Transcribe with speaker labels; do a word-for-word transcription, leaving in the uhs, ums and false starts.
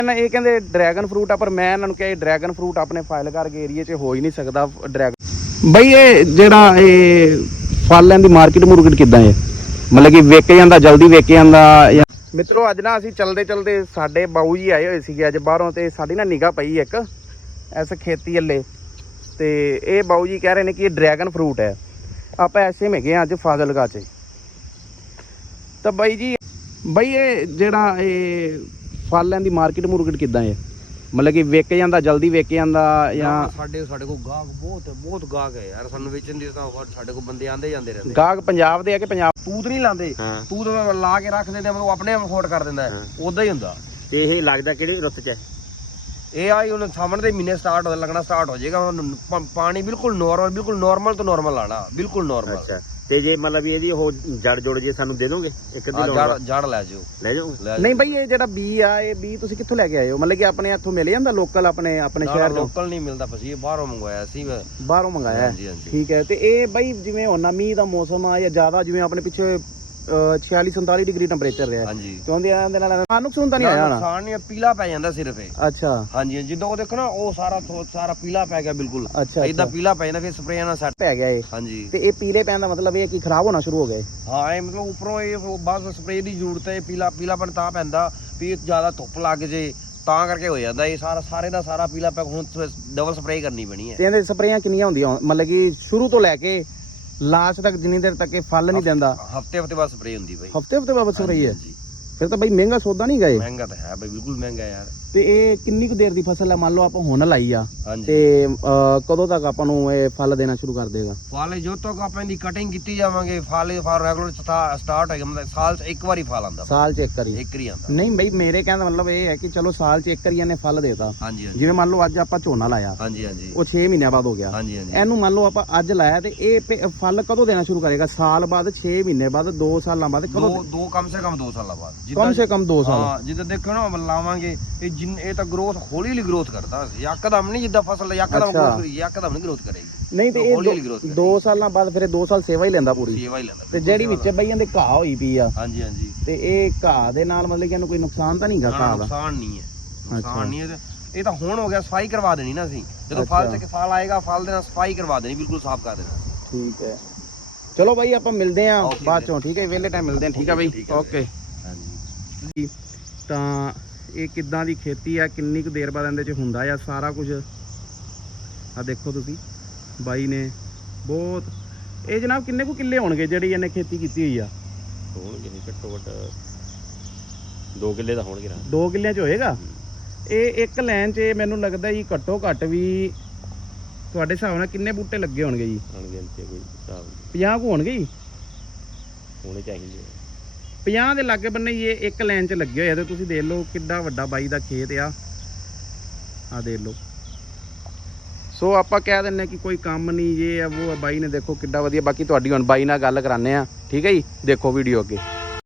Speaker 1: ਇਹ ਕਹਿੰਦੇ dragon fruit ਆ, ਪਰ ਮੈਂ ਇਹਨਾਂ ਨੂੰ ਕਿਹਾ ਡਰੈਗਨ ਫਰੂਟ ਆਪਣੇ ਫਾਜ਼ਿਲਕਾ ਏਰੀਏ 'ਚ ਹੋ ਹੀ ਨਹੀਂ ਸਕਦਾ ਡਰੈਗਨ। ਬਈ ਇਹ ਜਿਹੜਾ ਇਹ ਫਲਾਂ ਦੀ ਮਾਰਕੀਟ ਮੁਰਕੀਟ ਕਿੱਦਾਂ ਹੈ, ਮਤਲਬ ਕਿ ਵਿਕ ਜਾਂਦਾ, ਜਲਦੀ ਵਿਕ ਜਾਂਦਾ? ਮਿੱਤਰੋ ਅੱਜ ਨਾ ਅਸੀਂ ਚਲਦੇ ਚਲਦੇ ਸਾਡੇ ਬਾਊ ਜੀ ਆਏ ਹੋਏ ਸੀਗੇ ਅੱਜ ਬਾਹਰੋਂ, ਤੇ ਸਾਡੀ ਨਾ ਨਿਗਾਹ ਪਈ ਇੱਕ ਇਸ ਖੇਤੀ ਵੱਲੇ, ਤੇ ਇਹ ਬਾਊ ਜੀ ਕਹਿ ਰਹੇ ਨੇ ਕਿ ਇਹ ਡਰੈਗਨ ਫਰੂਟ ਹੈ। ਆਪਾਂ ਐਸੇ ਹੈਗੇ ਆ ਅੱਜ ਫਾਜ਼ਿਲਕਾ 'ਚ। ਤਾਂ ਬਾਈ ਜੀ ਬਈ ਇਹ ਜਿਹੜਾ ਇਹ ਫਲਾਂ ਦੀ ਮਾਰਕੀਟ ਮੁਰਕੀਟ ਕਿੱਦਾਂ ਹੈ, ਮਤਲਬ ਕਿ ਵਿਕ ਜਾਂਦਾ, ਜਲਦੀ ਵਿਕ ਜਾਂਦਾ ਜਾਂ?
Speaker 2: ਸਾਡੇ ਸਾਡੇ ਕੋਲ ਗਾਹਕ ਬਹੁਤ ਬਹੁਤ ਗਾਹਕ ਹੈ ਯਾਰ, ਸਾਨੂੰ ਵੇਚਣ ਦੀ ਤਾਂ ਸਾਡੇ ਕੋਲ ਬੰਦੇ ਆਂਦੇ ਜਾਂਦੇ ਰਹਿੰਦੇ।
Speaker 1: ਗਾਹਕ ਪੰਜਾਬ ਦੇ ਆ ਕਿ ਪੰਜਾਬ?
Speaker 2: ਤੂਤ ਨਹੀਂ ਲਾਉਂਦੇ, ਤੂਤ ਲਾ ਕੇ ਰੱਖ ਦਿੰਦੇ, ਮਤਲਬ ਆਪਣੇ ਆਪ ਫੋਟ ਕਰ ਦਿੰਦਾ, ਉਦਾਂ ਹੀ ਹੁੰਦਾ।
Speaker 1: ਤੇ ਇਹ ਲੱਗਦਾ ਕਿਹੜੀ ਰੁੱਤ 'ਚ ਹੈ?
Speaker 2: ਇਹ ਆਈ ਹੁਣ ਸਾਵਣ ਦੇ ਮਹੀਨੇ ਸਟਾਰਟ ਹੋ ਲੱਗਣਾ ਸਟਾਰਟ ਹੋ ਜਾਏਗਾ। ਪਾਣੀ ਬਿਲਕੁਲ ਨੋਰਮਲ, ਬਿਲਕੁਲ ਨੋਰਮਲ ਤੋਂ ਨੋਰਮਲ ਆਣਾ, ਬਿਲਕੁਲ ਨੋਰਮਲ।
Speaker 1: ਅੱਛਾ, ਤੇ ਜੇ ਮਤਲਬ ਇਹਦੀ ਉਹ ਜੜ ਜੁੜ ਜੇ ਸਾਨੂੰ ਦੇ ਦੋਗੇ ਇੱਕ ਦੀ?
Speaker 2: ਜੜ ਜੜ ਲੈ ਜਾਓ,
Speaker 1: ਲੈ ਜਾਓ। ਨਹੀਂ ਬਈ ਇਹ ਜਿਹੜਾ ਬੀ ਆ, ਇਹ ਬੀ ਤੁਸੀਂ ਕਿੱਥੋਂ ਲੈ ਕੇ ਆਏ ਹੋ? ਮਤਲਬ ਕਿ ਆਪਣੇ ਇੱਥੋਂ ਮਿਲ ਜਾਂਦਾ ਲੋਕਲ, ਆਪਣੇ ਆਪਣੇ ਸ਼ਹਿਰ ਤੋਂ?
Speaker 2: ਲੋਕਲ ਨਹੀਂ ਮਿਲਦਾ, ਬਸ ਇਹ ਬਾਹਰੋਂ ਮੰਗਵਾਇਆ ਸੀ ਮੈਂ।
Speaker 1: ਬਾਹਰੋਂ ਮੰਗਾਇਆ?
Speaker 2: ਹਾਂਜੀ ਹਾਂਜੀ।
Speaker 1: ਠੀਕ ਹੈ। ਤੇ ਇਹ ਬਈ ਜਿਵੇਂ ਹੁਣ ਮੀਂਹ ਦਾ ਮੌਸਮ ਆ ਜਾਂ ਜ਼ਿਆਦਾ, ਜਿਵੇਂ ਆਪਣੇ ਪਿੱਛੇ छियाली सैंताली डिग्री ਟੈਂਪਰੇਚਰ ਰਿਹਾ,
Speaker 2: ਹਾਂਜੀ,
Speaker 1: ਕਿਉਂਦੇ ਇਹਦੇ ਨਾਲ ਨੁਕਸਾਨ ਤਾਂ ਨਹੀਂ ਆਇਆ ਨਾ?
Speaker 2: ਨੁਕਸਾਨ ਨਹੀਂ, ਪੀਲਾ ਪੈ ਜਾਂਦਾ ਸਿਰਫ ਇਹ।
Speaker 1: ਅੱਛਾ
Speaker 2: ਹਾਂਜੀ, ਜਦੋਂ ਉਹ ਦੇਖੋ ਨਾ ਉਹ ਸਾਰਾ ਸਾਰਾ ਪੀਲਾ ਪੈ ਗਿਆ ਬਿਲਕੁਲ।
Speaker 1: ਅੱਛਾ,
Speaker 2: ਇਦਾਂ ਪੀਲਾ ਪੈ ਜਾਂਦਾ, ਫਿਰ ਸਪਰੇਆਂ ਨਾਲ ਸੈੱਟ
Speaker 1: ਪੈ ਗਿਆ ਇਹ।
Speaker 2: ਹਾਂਜੀ,
Speaker 1: ਤੇ ਇਹ ਪੀਲੇ ਪੈਣ ਦਾ ਮਤਲਬ ਇਹ ਕਿ ਖਰਾਬ ਹੋਣਾ ਸ਼ੁਰੂ ਹੋ ਗਏ?
Speaker 2: ਹਾਂ, ਇਹ ਮਤਲਬ ਉੱਪਰੋਂ ਇਹ ਬਸ ਸਪਰੇਅ ਦੀ ਜ਼ਰੂਰਤ ਹੈ। ਪੀਲਾ ਪੀਲਾਪਨ ਤਾਂ ਪੈਂਦਾ ਵੀ ਜ਼ਿਆਦਾ ਧੁੱਪ ਲੱਗ ਜੇ, ਤਾਂ ਕਰਕੇ ਹੋ ਜਾਂਦਾ ਇਹ ਸਾਰਾ ਸਾਰੇ ਦਾ ਸਾਰਾ ਪੀਲਾ ਪੈ। ਹੁਣ ਡਬਲ ਸਪਰੇਅ ਕਰਨੀ ਪੈਣੀ ਹੈ।
Speaker 1: ਤੇ ਇਹਦੇ ਸਪਰੇਆਂ ਕਿੰਨੀਆਂ ਹੁੰਦੀਆਂ, ਮਤਲਬ ਕਿ ਸ਼ੁਰੂ ਤੋਂ ਲੈ ਕੇ ਲਾਸਟ ਤੱਕ, ਜਿੰਨੀ ਦੇਰ ਤੱਕ ਇਹ ਫਲ ਨਹੀਂ ਦਿੰਦਾ?
Speaker 2: ਹਫਤੇ ਹਫਤੇ ਬਾਅਦ ਸਪਰੇਅ ਹੁੰਦੀ ਬਾਈ।
Speaker 1: ਹਫਤੇ ਹਫਤੇ ਬਾਅਦ ਸਪਰੇਅ ਹੈ? ਫਿਰ ਤਾਂ ਬਈ ਮਹਿੰਗਾ ਸੌਦਾ ਨਹੀਂ ਗਏ?
Speaker 2: ਮਹਿੰਗਾ ਤਾਂ ਹੈ ਬਾਈ, ਬਿਲਕੁਲ ਮਹਿੰਗਾ ਯਾਰ।
Speaker 1: ਤੇ ਇਹ ਕਿੰਨੀ ਕੁ ਦੇਰ ਦੀ ਫਸਲ ਹੈ? ਮੰਨ ਲਓ ਆਪਾਂ ਹੁਣ ਲਾਈ ਆ,
Speaker 2: ਹਾਂਜੀ,
Speaker 1: ਤੇ ਕਦੋਂ ਤੱਕ ਆਪਾਂ ਨੂੰ ਇਹ ਫਲ ਦੇਣਾ ਸ਼ੁਰੂ ਕਰ ਦੇਗਾ?
Speaker 2: ਫਲ ਜੋ ਤੱਕ ਆਪਾਂ ਇਹਦੀ ਕਟਿੰਗ ਕੀਤੀ ਜਾਵਾਂਗੇ, ਫਲ ਫਲ ਰੈਗੂਲਰ ਸਟਾਰਟ ਹੋਏਗਾ। ਮਤਲਬ ਸਾਲ ਚ ਇੱਕ ਵਾਰੀ ਫਲ ਆਂਦਾ।
Speaker 1: ਸਾਲ ਚ ਇੱਕ ਵਾਰੀ?
Speaker 2: ਇੱਕ ਵਾਰੀ ਆਂਦਾ।
Speaker 1: ਨਹੀਂ ਬਈ ਮੇਰੇ ਕਹਿਣ ਦਾ ਮਤਲਬ ਇਹ ਹੈ ਕਿ ਚਲੋ ਸਾਲ ਚ ਇੱਕ ਵਾਰੀ ਇਹਨੇ ਫਲ ਦੇਤਾ।
Speaker 2: ਹਾਂਜੀ ਹਾਂਜੀ।
Speaker 1: ਜਿਵੇਂ ਮੰਨ ਲਓ ਅੱਜ ਆਪਾਂ ਝੋਨਾ ਲਾਇਆ,
Speaker 2: ਹਾਂਜੀ ਹਾਂਜੀ,
Speaker 1: ਉਹ ਛੇ ਮਹੀਨਿਆਂ ਬਾਅਦ ਹੋ ਗਿਆ।
Speaker 2: ਹਾਂਜੀ ਹਾਂਜੀ।
Speaker 1: ਇਹਨੂੰ ਮੰਨ ਲਓ ਆਪਾਂ ਅੱਜ ਲਾਇਆ, ਤੇ ਇਹ ਫਲ ਕਦੋਂ ਦੇਣਾ ਸ਼ੁਰੂ ਕਰੇਗਾ? ਸਾਲ ਬਾਅਦ, ਛੇ ਮਹੀਨੇ ਬਾਅਦ, ਦੋ ਸਾਲਾਂ ਬਾਅਦ?
Speaker 2: ਕਦੋਂ? ਦੋ ਕਮ ਸੇ ਕਮ ਦੋ ਸਾਲਾਂ ਬਾਅਦ।
Speaker 1: ਕਮ ਸੇ ਕਮ ਦੋ ਸਾਲ?
Speaker 2: ਹਾਂ, ਜਿੱਦਾਂ ਦੇਖੋ ਨਾ ਲਾਵਾਂਗੇ ਇਹ ਜਿੰਨ ਇਹ ਤਾਂ ਗਰੋਥ ਹੌਲੀ ਹੌਲੀ ਗਰੋਥ ਕਰਦਾ। ਯਕਦਮ ਨਹੀਂ, ਜਿੱਦਾਂ ਫਸਲ ਯਕਦਮ ਗਰੋਥ ਯਕਦਮ ਨਹੀਂ ਗਰੋਥ ਕਰੇਗੀ।
Speaker 1: ਨਹੀਂ, ਤੇ ਇਹ ਦੋ ਸਾਲਾਂ ਬਾਅਦ ਫਿਰ ਦੋ ਸਾਲ ਸੇਵਾ ਹੀ ਲੈਂਦਾ ਪੂਰੀ?
Speaker 2: ਸੇਵਾ ਹੀ ਲੈਂਦਾ।
Speaker 1: ਤੇ ਜਿਹੜੀ ਵਿੱਚ ਬਈ ਇਹਦੇ ਘਾਹ ਹੋਈ ਪਈ ਆ?
Speaker 2: ਹਾਂਜੀ ਹਾਂਜੀ।
Speaker 1: ਤੇ ਇਹ ਘਾਹ ਦੇ ਨਾਲ ਮਤਲਬ ਕਿ ਇਹਨੂੰ ਕੋਈ ਨੁਕਸਾਨ ਤਾਂ ਨਹੀਂਗਾ? ਘਾਹ ਦਾ
Speaker 2: ਨੁਕਸਾਨ ਨਹੀਂ ਹੈ, ਨੁਕਸਾਨ ਨਹੀਂ ਹੈ। ਇਹ ਤਾਂ ਹੁਣ ਹੋ ਗਿਆ, ਸਫਾਈ ਕਰਵਾ ਦੇਣੀ ਨਾ ਅਸੀਂ, ਜਦੋਂ ਫਲ ਤੇ ਫਲ ਆਏਗਾ ਫਲ ਦੇ ਨਾਲ ਸਫਾਈ ਕਰਵਾ ਦੇਣੀ, ਬਿਲਕੁਲ ਸਾਫ਼ ਕਰ ਦੇਣਾ।
Speaker 1: ਠੀਕ ਹੈ, ਚਲੋ ਬਾਈ ਆਪਾਂ ਮਿਲਦੇ ਆਂ ਬਾਅਦ ਚੋਂ। ਠੀਕ ਹੈ, ਵਿਹਲੇ ਟਾਈਮ ਮਿਲਦੇ ਆਂ। ਠੀਕ ਹੈ ਬਾਈ, ਓਕੇ। ਹਾਂਜੀ, ਤਾਂ ਇਹ ਕਿੱਦਾਂ ਦੀ ਖੇਤੀ ਆ, ਕਿੰਨੀ ਕੁ ਦੇਰ ਬਾਅਦ ਇਹਦੇ ਚ ਹੁੰਦਾ ਆ ਸਾਰਾ ਕੁਝ ਆ ਦੇਖੋ ਤੁਸੀਂ। ਬਾਈ ਨੇ ਬਹੁਤ, ਇਹ ਜਨਾਬ ਕਿੰਨੇ ਕੁ ਕਿੱਲੇ ਹੋਣਗੇ ਜਿਹੜੀ ਇਹਨੇ ਖੇਤੀ ਕੀਤੀ ਹੋਈ ਆ?
Speaker 2: ਹੋਣਗੇ ਨਹੀਂ, ਘੱਟੋ ਘੱਟ ਦੋ ਕਿੱਲੇ ਤਾਂ ਹੋਣਗੇ ਨਾ।
Speaker 1: ਦੋ ਕਿੱਲਿਆਂ ਚ ਹੋਏਗਾ ਇਹ? ਇੱਕ ਲਾਈਨ ਚ ਮੈਨੂੰ ਲੱਗਦਾ ਜੀ ਘੱਟੋ ਘੱਟ ਵੀ ਤੁਹਾਡੇ ਹਿਸਾਬ ਨਾਲ ਕਿੰਨੇ ਬੂਟੇ ਲੱਗੇ ਹੋਣਗੇ ਜੀ?
Speaker 2: ਅਣਗਿਣਤੀ ਕੋਈ ਹਿਸਾਬ
Speaker 1: ਪੰਜਾਹ ਕੁ ਹੋਣਗੇ ਜੀ?
Speaker 2: ਹੋਣੇ ਚਾਹੀਦੇ।
Speaker 1: ਪੰਜਾਹ ਦੇ ਲਾਗੇ ਬੰਨੇ ਹੀ ਇਹ ਇੱਕ ਲਾਈਨ 'ਚ ਲੱਗੇ ਹੋਏ ਆ। ਤੇ ਤੁਸੀਂ ਦੇਖ ਲਓ ਕਿੱਡਾ ਵੱਡਾ ਬਾਈ ਦਾ ਖੇਤ ਆ, ਆ ਦੇਖ ਲਓ। ਸੋ ਆਪਾਂ ਕਹਿ ਦਿੰਨੇ ਕਿ ਕੋਈ ਕੰਮ ਨਹੀਂ, ਇਹ ਆ ਉਹ। ਬਾਈ ਨੇ ਦੇਖੋ ਕਿੱਡਾ ਵਧੀਆ। ਬਾਕੀ ਤੁਹਾਡੀ ਹੁਣ ਬਾਈ ਨਾਲ ਗੱਲ ਕਰਾਉਂਦੇ ਆ, ਠੀਕ ਹੈ ਜੀ? ਦੇਖੋ ਵੀਡੀਓ ਅੱਗੇ।